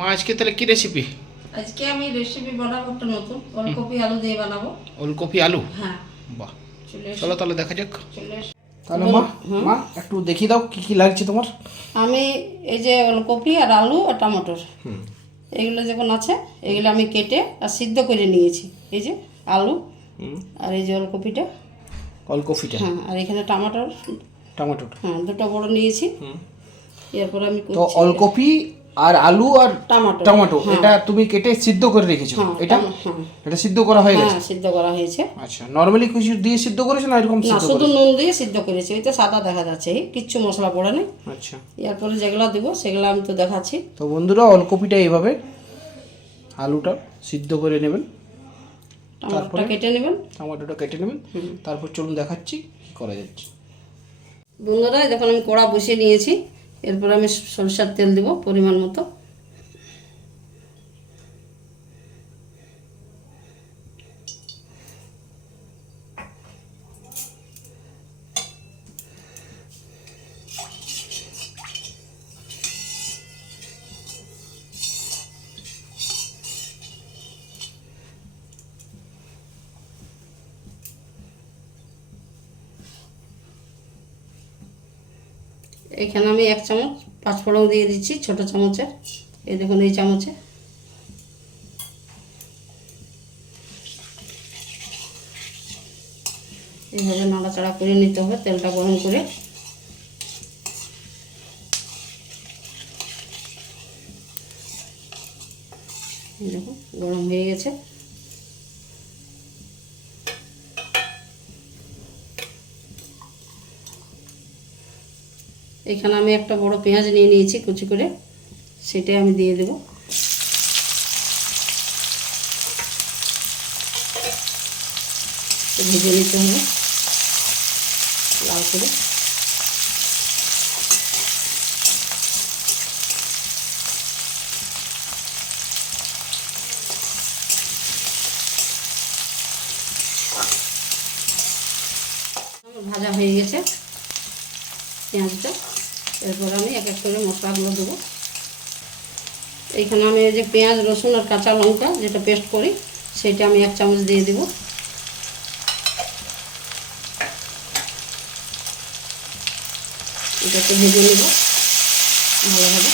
মা আজকে তাহলে কি রেসিপি? আজকে আমি রেসিপি বানাবো একটা নতুন ওলকপি আলু দিয়ে বানাবো। ওলকপি আলু? হ্যাঁ, বাহ, চলে এসো। চলো তাহলে দেখা যাক। চলে এসো। তাহলে মা মা একটু দেখিয়ে দাও কি কি লাগছে তোমার। আমি এই যে ওলকপি আর আলু আর টমেটোর এগুলো যখন আছে এগুলো আমি কেটে আর সিদ্ধ করে নিয়েছি। এই যে আলু আর এই যে ওলকপিটা। ওলকপিটা? হ্যাঁ, আর এখানে টমেটোর। টমেটোটা? হ্যাঁ, দুটো বড় নিয়েছি। এরপর আমি তো ওলকপি আর আলু আর টমেটো। টমেটো হ্যাঁ। এটা তুমি কেটে সিদ্ধ করে রেখেছো? হ্যাঁ, এটা হ্যাঁ, এটা সিদ্ধ করা হয়ে গেছে? হ্যাঁ, সিদ্ধ করা হয়েছে। আচ্ছা, নরমালি কিছু দিয়ে সিদ্ধ করেছো না এরকম না, সিদ্ধ শুধু করেছো? নুন দিয়ে সিদ্ধ করেছি। ওই তো সাদা দেখা যাচ্ছে, কিচ্ছু মশলা পড়ে নেই। আচ্ছা, এরপরে যেগুলো দেবো সেগুলো আমি তো দেখাচ্ছি। তো বন্ধুরা ওলকপিটা এইভাবে আলুটা সিদ্ধ করে নেবেন, টমেটোটা কেটে নেবেন। টমেটোটা কেটে নেবেন, তারপর চলুন দেখাচ্ছি কি করা যাচ্ছে। বন্ধুরা দেখুন আমি কড়া বসিয়ে নিয়েছি। এরপর আমি সরষের তেল দেবো পরিমাণ মতো। এখানে আমি 1 চামচ পাঁচফোড়ন দিয়ে দিচ্ছি, ছোট চামচের। এই দেখুন এই চামচে। এইভাবে নাড়াচাড়া করে নিতে হবে তেলটা গরম করে। এই দেখুন গরম হয়ে গেছে। এখানে আমি একটা বড় পেঁয়াজ নিয়ে নিয়েছি কুচি করে, সেটাই আমি দিয়ে দেব। ভেজে নিতে হবে লাল করে। আমার ভাজা হয়ে গেছে পেঁয়াজটা। এরপর আমি এক এক করে মশলাগুলো দেবো। এইখানে আমি এই যে পেঁয়াজ রসুন আর কাঁচা লঙ্কা যেটা পেস্ট করি সেটা আমি 1 চামচ দিয়ে দেব। এটাকে ভেজে নেব ভালোভাবে,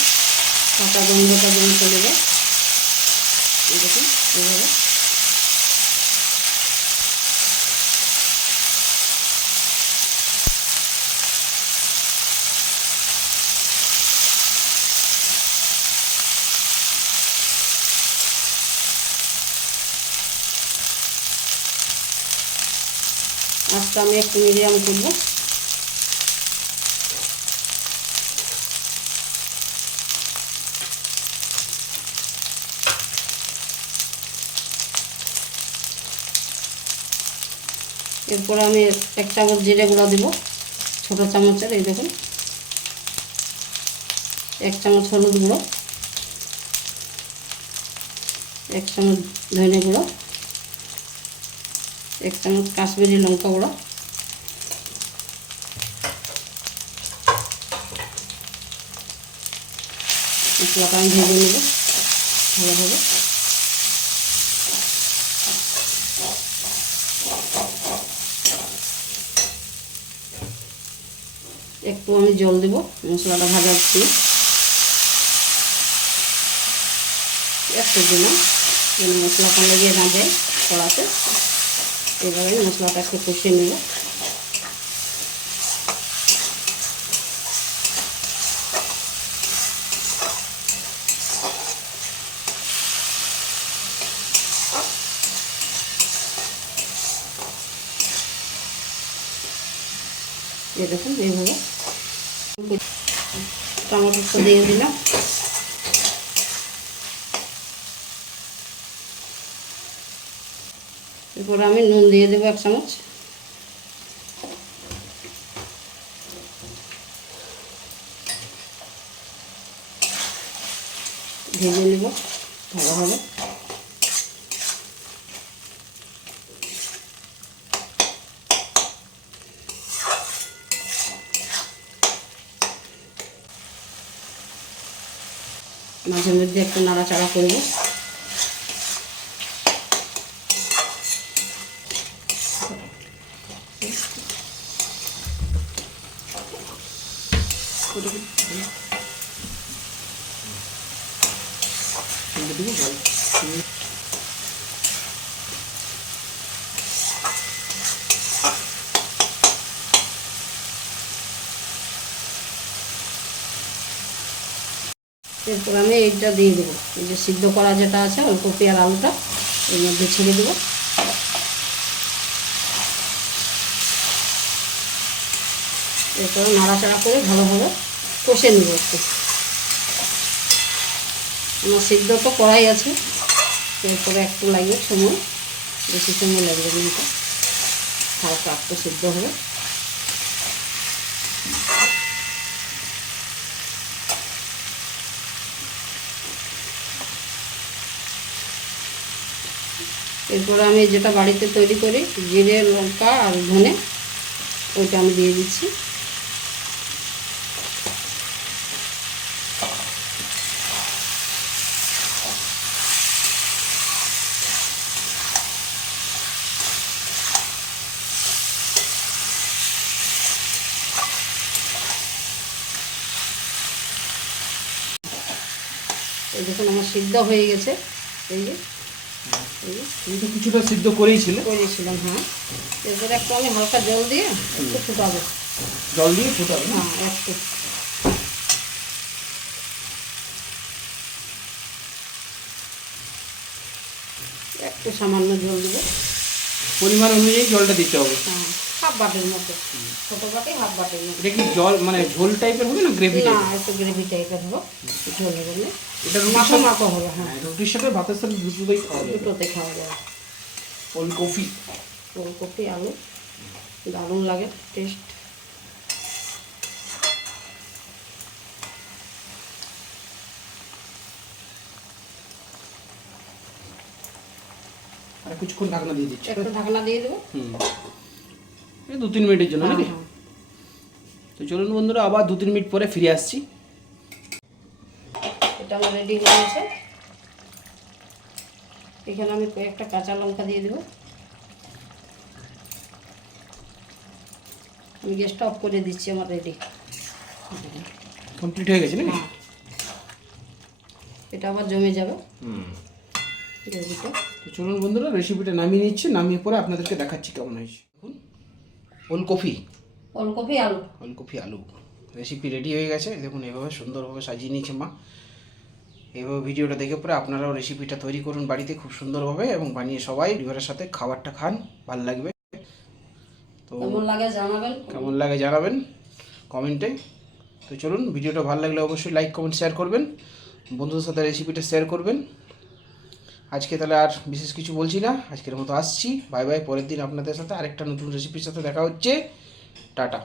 কাঁচা গন্ধটা যেন চলে যায়। দেখুন এইভাবে। আজকে আমি একটু মিডিয়াম করবো। এরপর আমি 1 চামচ জিরে গুঁড়া দেবো, ছোটো চামচের। এই দেখুন 1 চামচ হলুদ গুঁড়ো, 1 চামচ ধনে গুঁড়ো, 1 চামচ কাশ্মীরি লঙ্কা গুঁড়ো। মশলাটা আমি ভেজে নেব ভালোভাবে। একটু আমি জল দেব মশলাটা ভাজার জন্য। একটু দিলাম যেন মশলাটা লেগে না যায় কড়াতে। এভাবে মশলাটা একটু কষিয়ে নেব। এই দেখুন এইভাবে টমেটোটা দিয়ে দিলাম। এরপর আমি নুন দিয়ে দেবো 1 চামচ। ভেজে নেব ভালোভাবে। মাঝে মধ্যে একটু নাড়াচাড়া করব। এরপর আমি এইটা দিয়ে দেবো, এই যে সিদ্ধ করা যেটা আছে ওলকপি আর আলুটা এর মধ্যে ছেড়ে দেবো। এরপরে নাড়াচাড়া করে ভালোভাবে কষে নেব একটু। আমার সিদ্ধ তো করাই আছে, এরপরে একটু লাগবে সময়, বেশি সময় লাগবে না, এটা হালকা একটু সিদ্ধ হবে। এরপরে আমি যেটা বাড়িতে তৈরি করি জিরে লঙ্কা আর ধনে, ওইটা আমি দিয়ে দিচ্ছি। এই দেখুন আমার সিদ্ধ হয়ে গেছে, এই যে তুমি তো কিছুটা সিদ্ধ করেইছিলে। করেছিলাম, হ্যাঁ। এরপরে একটু আমি হালকা জল দিয়ে একটু ফুটাবো। জল দিয়ে ফোটাবে? হ্যাঁ, একটু একটু সামান্য জল দেবো। পরিমাণ অনুযায়ী জলটা দিতে হবে। হ্যাঁ, হাফ বাটির মতো, ছোটো বাটি হাফ বাটির মতো। এটা কি জল মানে ঝোল টাইপের হবে না গ্রেভি না, টাইপের? একটু গ্রেভি টাইপের হলো, ঝোল হবে না, এটা মাখো মাখো হবে। হ্যাঁ, রুটির সাথে ভাতের সাথে দুটোই খাওয়া যাবে। দুটোতে খাওয়া যাবে। ওলকপি, ফুলকপি আলু দারুণ লাগে টেস্ট। আর কিছুক্ষণ ঢাকনা দিয়ে দিচ্ছি। একটু ঢাকনা দিয়ে দেবো। এই 2-3 মিনিটের জন্য নাকি? হ্যাঁ। তো চলুন বন্ধুরা, আবার 2-3 মিনিট পরে ফিরে আসছি। এটা আমার রেডি হয়ে গেছে। এখানে আমি কয়েকটা কাঁচা লঙ্কা দিয়ে দেবো। আমি গ্যাসটা অফ করে দিচ্ছি, আমার রেডি কমপ্লিট হয়ে গেছে নাকি? হ্যাঁ, এটা আবার জমে যাবে গ্রেভিটা। তো চলুন বন্ধুরা, রেসিপিটা নামিয়ে নিচ্ছি, নামিয়ে পরে আপনাদেরকে দেখাচ্ছি কেমন হয়েছে। দেখুন, ওলকপি আলু ওলকপি আলু রেসিপি রেডি হয়ে গেছে। দেখুন এভাবে সুন্দরভাবে সাজিয়ে নিয়েছে মা। এইভাবে ভিডিওটা দেখে পরে আপনারাও রেসিপিটা তৈরি করুন বাড়িতে খুব সুন্দরভাবে, এবং বানিয়ে সবাই পরিবারের সাথে খাবারটা খান, ভালো লাগবে। তো কেমন লাগে জানাবেন, কেমন লাগে জানাবেন কমেন্টে। তো চলুন, ভিডিওটা ভালো লাগলে অবশ্যই লাইক কমেন্ট শেয়ার করবেন, বন্ধুদের সাথে রেসিপিটা শেয়ার করবেন। আজকে তাহলে আর বিশেষ কিছু বলছি না, আজকের মতো আসছি, বাই বাই। পরের দিন আপনাদের সাথে আরেকটা নতুন রেসিপির সাথে দেখা হচ্ছে। টাটা।